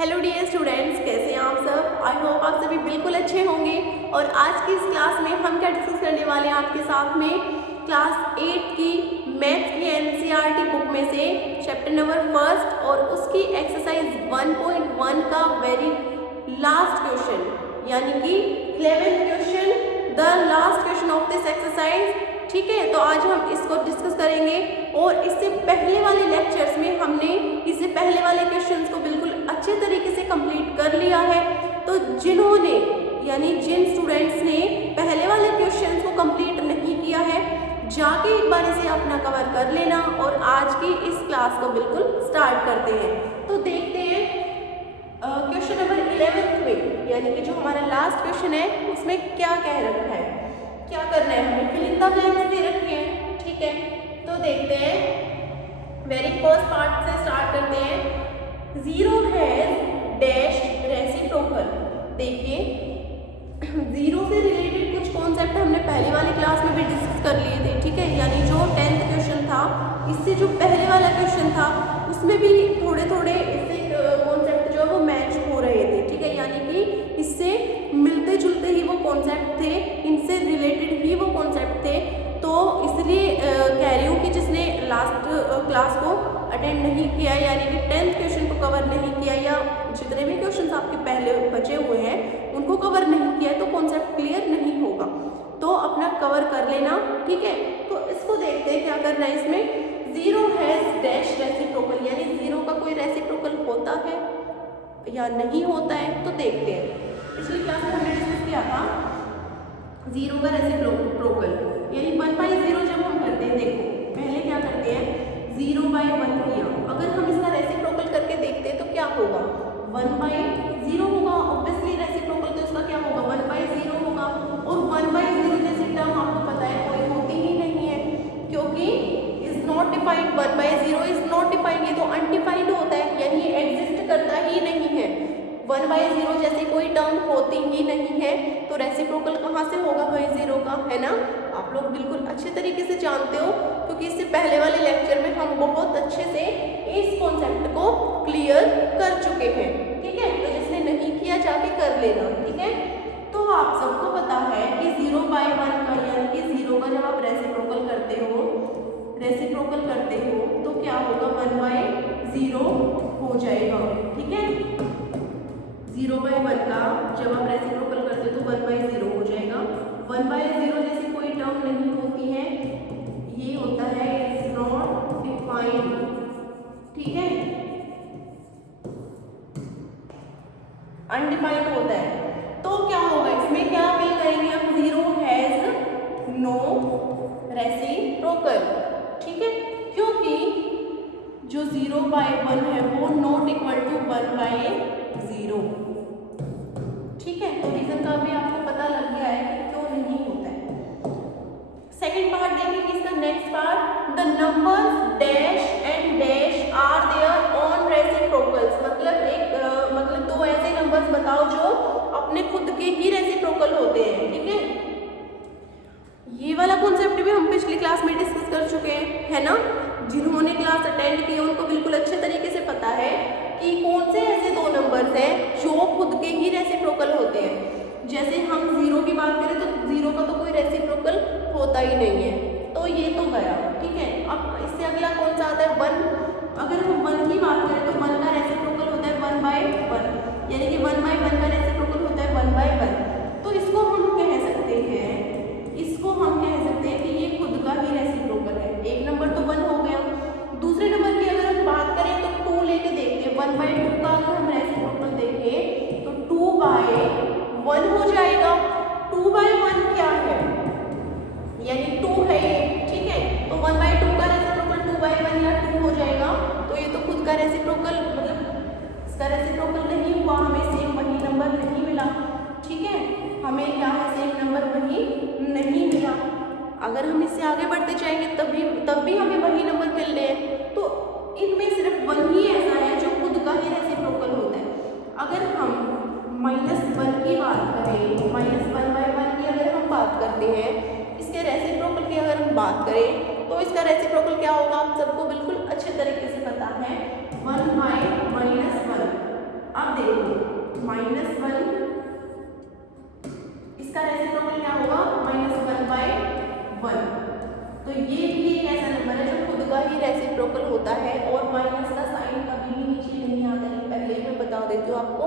Hello dear students, कैसे हैं आप सब। आई होप आप सभी बिल्कुल अच्छे होंगे। और आज की इस क्लास में हम क्या डिस्कस करने वाले हैं आपके साथ में क्लास 8 की मैथ की एनसीईआरटी बुक में से चैप्टर नंबर 1 और उसकी एक्सरसाइज 1.1 का वेरी लास्ट क्वेश्चन, यानी कि 11th question, the last question of this exercise. ठीक है, तो आज हम इसको डिस्कस करेंगे। और इससे पहले वाले लेक्चर्स में हमने इससे पहले वाले क्वेश्चंस को बिल्कुल अच्छे तरीके से कंप्लीट कर लिया है। तो जिन्होंने यानी जिन स्टूडेंट्स ने पहले वाले क्वेश्चंस को कंप्लीट नहीं किया है, जाके एक बार इसे अपना कवर कर लेना। और आज की इस क्लास को बिल्कुल स्टार्ट करते हैं। तो देखते हैं क्वेश्चन नंबर 11 में, यानी कि जो हमारा लास्ट क्वेश्चन है उसमें क्या कह रखा है, क्या करना है हमें। फिल इन द ब्लैंक्स दे रखे हैं। ठीक है, तो देखते हैं, वेरी फर्स्ट पार्ट से स्टार्ट करते हैं। 0 हैज डैश रेसिप्रोकल। देखिए, 0 से रिलेटेड कुछ कॉन्सेप्ट हमने पहली वाली क्लास में भी डिस्कस कर लिए थे। ठीक है, यानी जो 10th क्वेश्चन था, इससे जो पहले वाला क्वेश्चन था उसमें भी थोड़े थोड़े इससे कॉन्सेप्ट जो है वो मैच हो रहे थे। ठीक है, यानी कि इससे मिलते जुलते ही वो कॉन्सेप्ट थे, इनसे रिलेटेड ही वो कॉन्सेप्ट थे। तो इसलिए कह रही हूँ कि जिसने लास्ट क्लास को अटेंड नहीं किया, यानी कि 10th क्वेश्चन को कवर नहीं किया, या जितने भी क्वेश्चन आपके पहले बचे हुए हैं उनको कवर नहीं किया, तो कॉन्सेप्ट क्लियर नहीं होगा। तो अपना कवर कर लेना। ठीक है, तो इसको देखते हैं क्या करना है इसमें। 0 हैज डैश रेसिप्रोकल, यानी 0 का कोई रेसिप्रोकल होता है या नहीं होता है, तो देखते हैं। पिछली क्लास में हमने डिस्कस किया था 0 का रेसिप्रोकल, यानी 1/0 जब हम करते हैं, देखो पहले क्या करते हैं, 0/1 किया। अगर हम इसका रेसिप्रोकल करके देखते हैं तो क्या होगा, 1/0 होगा। ऑब्वियसली रेसिप्रोकल तो इसका क्या होगा, 1/0 होगा। और 1/0 जैसी टर्म आपको पता है कोई होती ही नहीं है, क्योंकि is not defined. 1/0 is not defined, ये तो अनडिफाइंड होता है, यानी ये एग्जिस्ट करता ही नहीं है। 1/0 जैसी कोई टर्म होती ही नहीं है, तो रेसिप्रोकल कहाँ से होगा भाई 0 का, है ना। आप लोग बिल्कुल अच्छे तरीके से जानते हो, क्योंकि इससे पहले वाले लेक्चर में हम बहुत अच्छे से इस कॉन्सेप्ट को क्लियर कर चुके हैं। ठीक है, तो जिसने नहीं किया जाके कर लेना। ठीक है, तो आप सबको पता है कि 0/1 का, यानी कि 0 का जब आप रेसिप्रोकल करते हो तो क्या होगा, 1/0 हो जाएगा। ठीक है, 0/1 का जब आप रेसिप्रोकल करते हो तो 1/0 हो जाएगा। 1/0 जैसी कोई टर्म नहीं होती है, ये होता है इज नॉट डिफाइंड। ठीक है, अनडिफाइंड होता है। तो क्या होगा इसमें, क्या फिल करेंगे हम, 0 हैज नो रेसिप्रोकल। ठीक है, क्योंकि जो 0/1 है वो नॉट इक्वल टू 1/0। ठीक है, तो रीजन का भी आपको पता लग गया है कि क्यों नहीं होता है। सेकंड पार्ट देखेंगे इसका, next part, the numbers dash and dash are their own reciprocals. मतलब दो ऐसे नंबर्स बताओ जो अपने खुद के ही रेसिप्रोकल होते हैं। ठीक है, ये वाला कॉन्सेप्ट भी हम पिछली क्लास में डिस्कस कर चुके हैं, है ना। जिन्होंने क्लास अटेंड की उनको बिल्कुल अच्छे तरीके से पता है कि कौन से ऐसे दो नंबर्स हैं जो खुद के ही रेसिप्रोकल होते हैं। जैसे हम 0 की बात करें तो 0 का तो कोई रेसिप्रोकल होता ही नहीं है, तो ये तो गया। ठीक है, अब इससे अगला कौन सा आता है, 1। अगर हम 1 की बात करें तो 1 का रेसिप्रोकल होता है 1/1, यानी कि 1/1 का रेसिप्रोकल होता है 1/1। तो इसको हम कह सकते हैं कि ये खुद का ही रेसिप्रोकल है। एक नंबर तो 1 हो गया। दूसरे नंबर की अगर हम बात करें तो 2 लेके देखते हैं। 1/2 का अगर हम रेसिप्रोकल देखें तो 2/1 हो जाएगा। 2/1 क्या है, यानी 2 है ये। ठीक है, तो 1/2 का रेसिप्रोकल 2/1 या 2 हो जाएगा। तो ये तो खुद का रेसिप्रोकल, मतलब इसका रेसिप्रोकल नहीं हुआ, हमें सेम वही नंबर नहीं मिला। ठीक है, हमें क्या है, सेम नंबर वही नहीं मिला। अगर हम इससे आगे बढ़ते जाएंगे तब भी हमें वही नंबर मिल रहे हैं। तो इनमें सिर्फ 1 ही ऐसा है जो खुद का ही रेसिप्रोकल होता है। अगर हम -1 की बात करें, -1/1 की अगर हम बात करते हैं, इसके रेसिप्रोकल की अगर हम बात करें तो इसका रेसिप्रोकल क्या होगा, आप सबको बिल्कुल अच्छे तरीके से पता है, 1/-1। अब तो ये भी एक ऐसा नंबर है जो खुद का ही रेसिप्रोकल होता है और माइनस का साइन कभी भी नीचे नहीं आता है। पहले ही मैं बता देती हूँ आपको,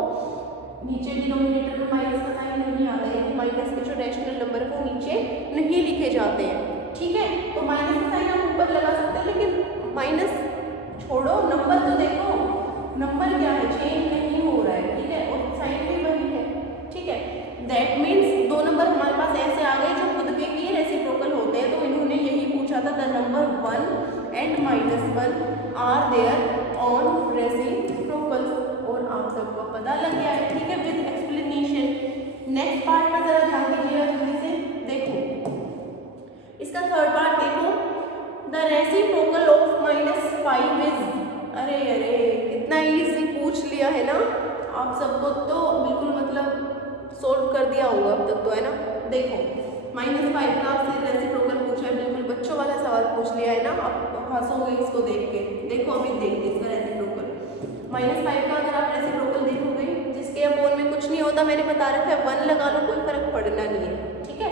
नीचे डिनोमिनेटर में माइनस का साइन नहीं आता है, माइनस के जो रैशनल नंबर वो नीचे नहीं लिखे जाते हैं। ठीक है, तो माइनस का साइन आप ऊपर लगा सकते हो, लेकिन माइनस छोड़ो, नंबर तो देखो, नंबर क्या है, चेंज नहीं हो रहा है। ठीक है, और साइन भी वही है। ठीक है, दैट मीन्स दो नंबर हमारे पास ऐसे आ गए जो खुद के ही रेसिप्रोकल होते हैं। तो इन्होंने यही पूछा था, the number 1 and -1 are their own reciprocal, और आप सबको पता लग गया है। ठीक है, विद एक्सप्लेनेशन। नेक्स्ट पार्ट पर जरा ध्यान दीजिएगा जल्दी से, देखो इसका थर्ड पार्ट देखो, द रेसिप्रोकल ऑफ -5 इज, अरे कितना इजी पूछ लिया है ना आप सबको, तो बिल्कुल मतलब सोल्व कर दिया होगा अब तक तो, है ना। देखो -5 का आपसे रेसिप्रोकल पूछा है, बिल्कुल बच्चों वाला सवाल पूछ लिया है ना, आप हंसोगे इसको देख के। देखो अभी देखते इसका रेसिप्रोकल, -5 का अगर आप रेसिप्रोकल देखोगे, जिसके अपोन में कुछ नहीं होता, मैंने बता रखा है 1 लगा लो, कोई फर्क पड़ना नहीं है। ठीक है,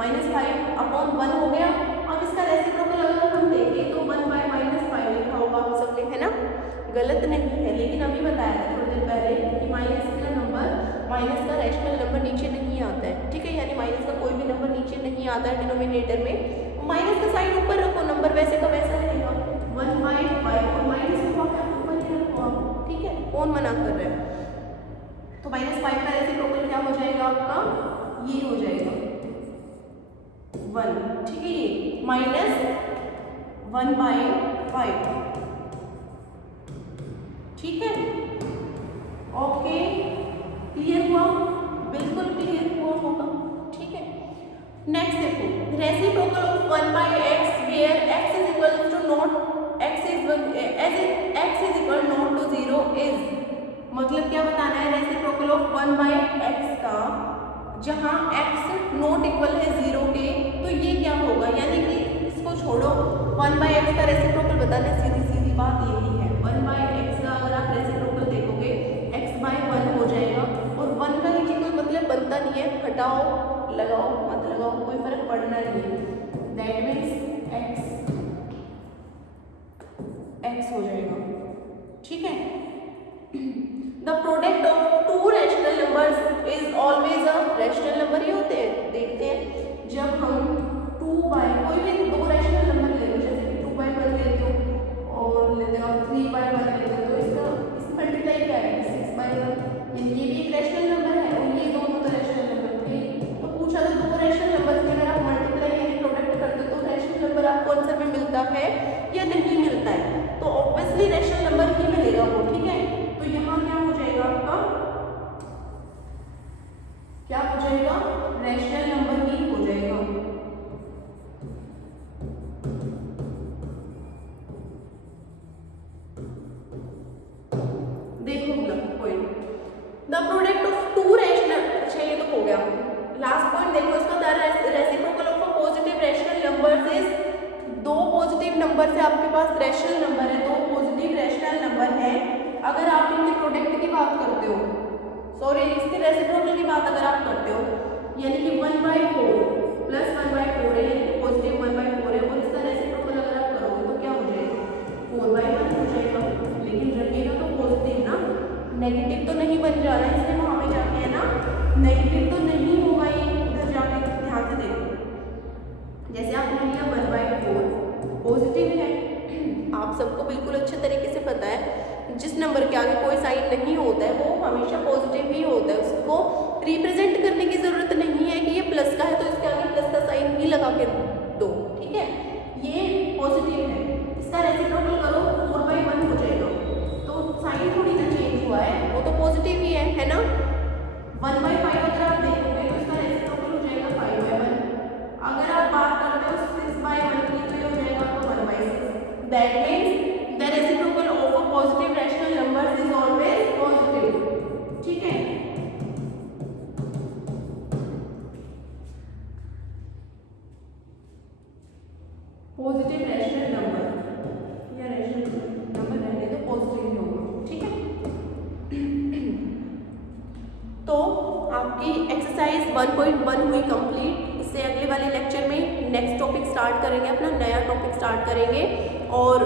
-5/1 हो गया। अब इसका रेसिप्रोकल अगर हम देखें तो 1/-5 लिखा होगा आप सबने, है ना, गलत नहीं है। लेकिन अभी बताया था थोड़ी देर पहले कि माइनस का रैशनल नंबर नीचे नहीं आता है। ठीक है, यानी माइनस का कोई भी नंबर नीचे नहीं आता है डिनोमिनेटर में। माइनस का साइन ऊपर रखो, नंबर वैसे का वैसा रहेगा 1/5, और माइनस को ऊपर ही रखो आप। ठीक है, कौन मना कर रहा है। तो -5 का रेसिप्रोकल क्या हो जाएगा आपका, ये हो जाएगा 1। ठीक है, ये -1/5। ठीक है, ओके, क्लियर हुआ, बिल्कुल क्लियर हुआ होगा। ठीक है, नेक्स्ट देखो, reciprocal of 1/x where x is equal to not to 0 is, मतलब क्या बताना है, रेसिप्रोकल ऑफ 1/x का जहां x नॉट इक्वल है 0 के, तो ये क्या होगा, यानी कि इसको छोड़ो, 1/x का रेसिप्रोकल बताना, सीधी बात यही है। 1/x का अगर आप रेसिप्रोकल देखोगे x/1 हो जाएगा, और 1 का नीचे कोई मतलब बनता नहीं है, हटाओ लगाओ मत लगाओ कोई फर्क पड़ना नहीं है। दैट मीन्स x हो जाएगा। ठीक है, the product of two rational numbers is always a, rational number ही होते हैं, देखते हैं जब हम 2/, कोई भी दो रैशनल नंबर ले लो, जैसे कि 2/1 लेते हो और लेते हो 3/1 लेते हो, तो इसका मल्टीप्लाई क्या है 6/1, ये भी एक रैशनल नंबर है और ये दोनों तो रैशनल नंबर थे। तो पूछा तो दो रैशनल नंबर की अगर आप मल्टीप्लाई यानी प्रोडक्ट करते हो तो रैशनल नंबर आपको आंसर में मिलता है या नहीं मिलता है, तो ऑब्वियसली रैशनल नंबर ही मिलेगा वो। ठीक है, तो यहाँ क्या हो जाएगा आपका, क्या हो जाएगा, रैशनल नंबर ही हो जाएगा। देखो point, the product of two rational, अच्छा ये तो हो गया। लास्ट पॉइंट देखो इसका, the reciprocal of a positive rational numbers is, दो पॉजिटिव नंबर से आपके पास रैशनल नंबर है, दो पॉजिटिव रैशनल नंबर है, अगर आप इनके प्रोडक्ट की बात करते हो, सॉरी इसके रेसिप्रोकल की बात अगर आप करते हो, यानी कि 1/4 प्लस 1/4 है, यानी कि पॉजिटिव 1/4 है, और इसका रेसिप्रोकल अगर आप करोगे तो क्या हो जाएगा, 4/1 हो जाएगा। लेकिन रखिएगा तो पॉजिटिव ना, नेगेटिव तो नहीं बन जाना है, इसलिए वहाँ पे जाके है ना, नेगेटिव तो नहीं होगा, ये उधर जाके ध्यान से देखो, जैसे आपने लिया 1/4 पॉजिटिव है, आप सबको बिल्कुल अच्छे तरीके से पता है जिस नंबर के आगे कोई साइन नहीं होता है वो हमेशा पॉजिटिव ही होता है, उसको रिप्रेजेंट करने की जरूरत नहीं है कि ये प्लस का है तो इसके आगे प्लस का साइन ही लगा के दो। ठीक है, ये पॉजिटिव है, इसका रेसिप्रोकल करो 4/1 हो जाएगा, तो साइन थोड़ी ना चेंज हुआ है, वो तो पॉजिटिव ही है ना। 1/5 अगर आप देखोगे तो इसका रेसिप्रोकल हो जाएगा 5/1, अगर आप बात करते हो 6/1 की तो ये हो जाएगा आपका 1/6। That means the reciprocal of a positive rational numbers is always positive. ठीक है, पॉजिटिव रैशनल नंबर या रैशनल नंबर रहने तो पॉजिटिव ही होगा। ठीक है, तो आपकी एक्सरसाइज 1.1 हुई कंप्लीट। इससे अगले वाले लेक्चर में नेक्स्ट टॉपिक स्टार्ट करेंगे, अपना नया टॉपिक स्टार्ट करेंगे। और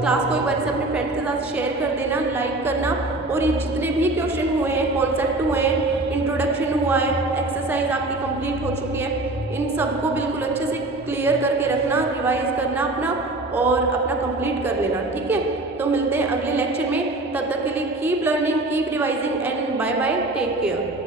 क्लास को एक बार से अपने फ्रेंड्स के साथ शेयर कर देना, लाइक करना। और ये जितने भी क्वेश्चन हुए हैं, कॉन्सेप्ट हुए हैं, इंट्रोडक्शन हुआ है, एक्सरसाइज आपकी कंप्लीट हो चुकी है, इन सबको बिल्कुल अच्छे से क्लियर करके रखना, रिवाइज करना अपना और अपना कंप्लीट कर लेना, ठीक है। तो मिलते हैं अगले लेक्चर में, तब तक के लिए keep learning, keep revising and bye bye, take care.